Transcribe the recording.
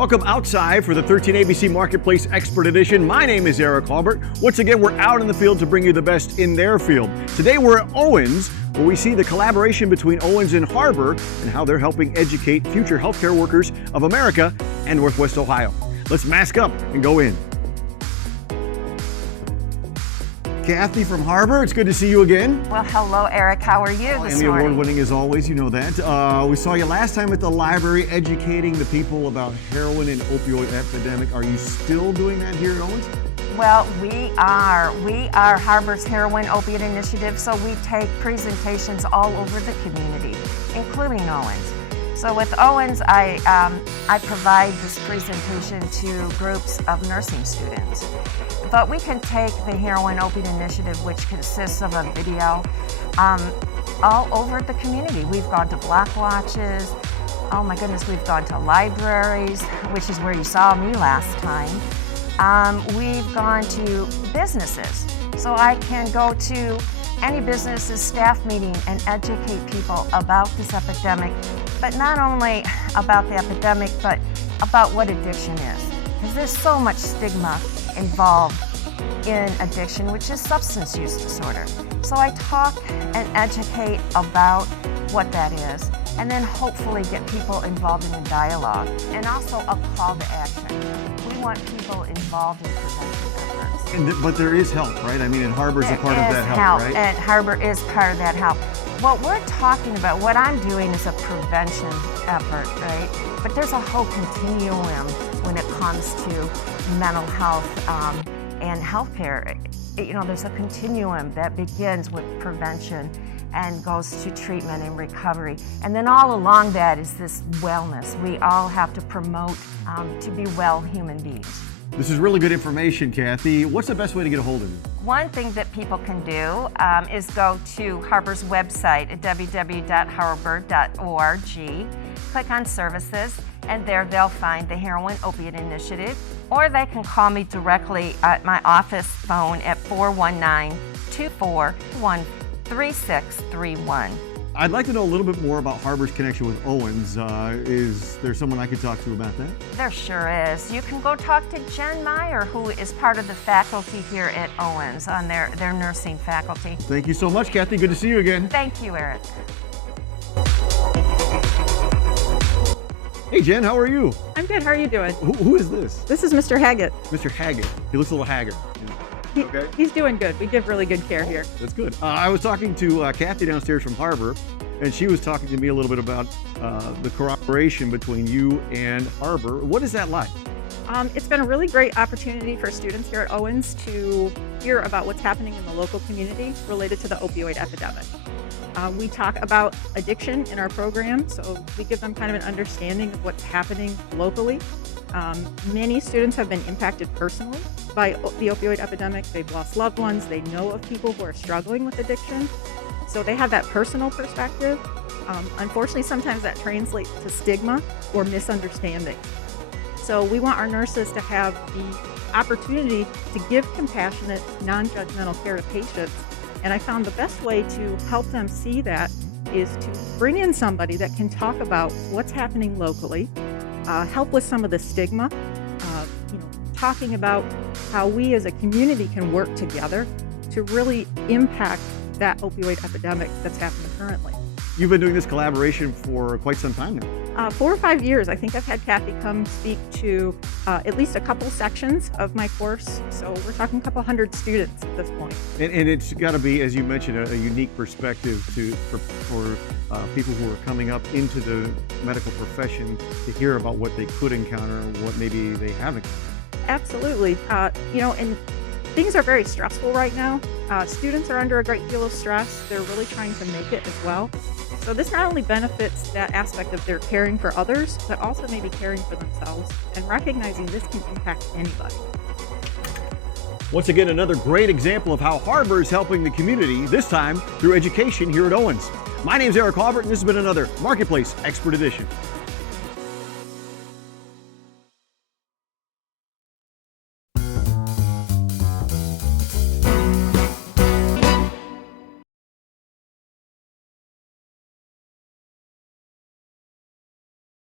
Welcome outside for the 13 ABC Marketplace Expert Edition. My name is Eric Halbert. Once again, we're out in the field to bring you the best in their field. Today we're at Owens, where we see the collaboration between Owens and Harbor and how they're helping educate future healthcare workers of America and Northwest Ohio. Let's mask up and go in. Kathy from Harbor, it's good to see you again. Well, hello, Eric. How are you this morning? Award-winning as always, you know that. We saw you last time at the library educating the people about heroin and opioid epidemic. Are you still doing that here at Owens? Well, we are Harbor's Heroin Opiate Initiative, so we take presentations all over the community, including Owens. So with Owens, I provide this presentation to groups of nursing students. But we can take the Heroin Opiate Initiative, which consists of a video, all over the community. We've gone to block watches. Oh my goodness, we've gone to libraries, which is where you saw me last time. We've gone to businesses. So I can go to any business's staff meeting and educate people about this epidemic, but not only about the epidemic, but about what addiction is. Because there's so much stigma involved in addiction, which is substance use disorder. So I talk and educate about what that is, and then hopefully get people involved in a dialogue, and also a call to action. We want people involved in prevention efforts. But there is help, right? I mean, and Harbor's a part of that help, right? And Harbor is part of that help. What we're talking about, what I'm doing is a prevention effort, right? But there's a whole continuum when it comes to mental health and healthcare. You know, there's a continuum that begins with prevention and goes to treatment and recovery. And then all along that is this wellness. We all have to promote to be well human beings. This is really good information, Kathy. What's the best way to get a hold of you? One thing that people can do is go to Harbor's website at www.harbor.org, click on services, and there they'll find the Heroin Opiate Initiative, or they can call me directly at my office phone at 419-241-3631. I'd like to know a little bit more about Harbor's connection with Owens. Is there someone I could talk to about that? There sure is. You can go talk to Jen Meyer, who is part of the faculty here at Owens on their nursing faculty. Thank you so much, Kathy. Good to see you again. Thank you, Eric. Hey, Jen, how are you? I'm good. How are you doing? Who is this? This is Mr. Haggett. Mr. Haggett. He looks a little haggard. Okay. He's doing good. We give really good care here. That's good. I was talking to Kathy downstairs from Harbor, and she was talking to me a little bit about the cooperation between you and Harbor. What is that like? It's been a really great opportunity for students here at Owens to hear about what's happening in the local community related to the opioid epidemic. We talk about addiction in our program, so we give them kind of an understanding of what's happening locally. Many students have been impacted personally by the opioid epidemic. They've lost loved ones. They know of people who are struggling with addiction. So they have that personal perspective. Unfortunately, sometimes that translates to stigma or misunderstanding. So we want our nurses to have the opportunity to give compassionate, non-judgmental care to patients. And I found the best way to help them see that is to bring in somebody that can talk about what's happening locally, help with some of the stigma, talking about how we as a community can work together to really impact that opioid epidemic that's happening currently. You've been doing this collaboration for quite some time now. 4 or 5 years. I think I've had Kathy come speak to at least a couple sections of my course. So we're talking a couple hundred students at this point. And it's got to be, as you mentioned, a unique perspective for people who are coming up into the medical profession to hear about what they could encounter and what maybe they haven't. Absolutely. And things are very stressful right now. Students are under a great deal of stress. They're really trying to make it as well. So this not only benefits that aspect of their caring for others, but also maybe caring for themselves and recognizing this can impact anybody. Once again, another great example of how Harbor is helping the community, this time through education here at Owens. My name is Eric Halbert, and this has been another Marketplace Expert Edition.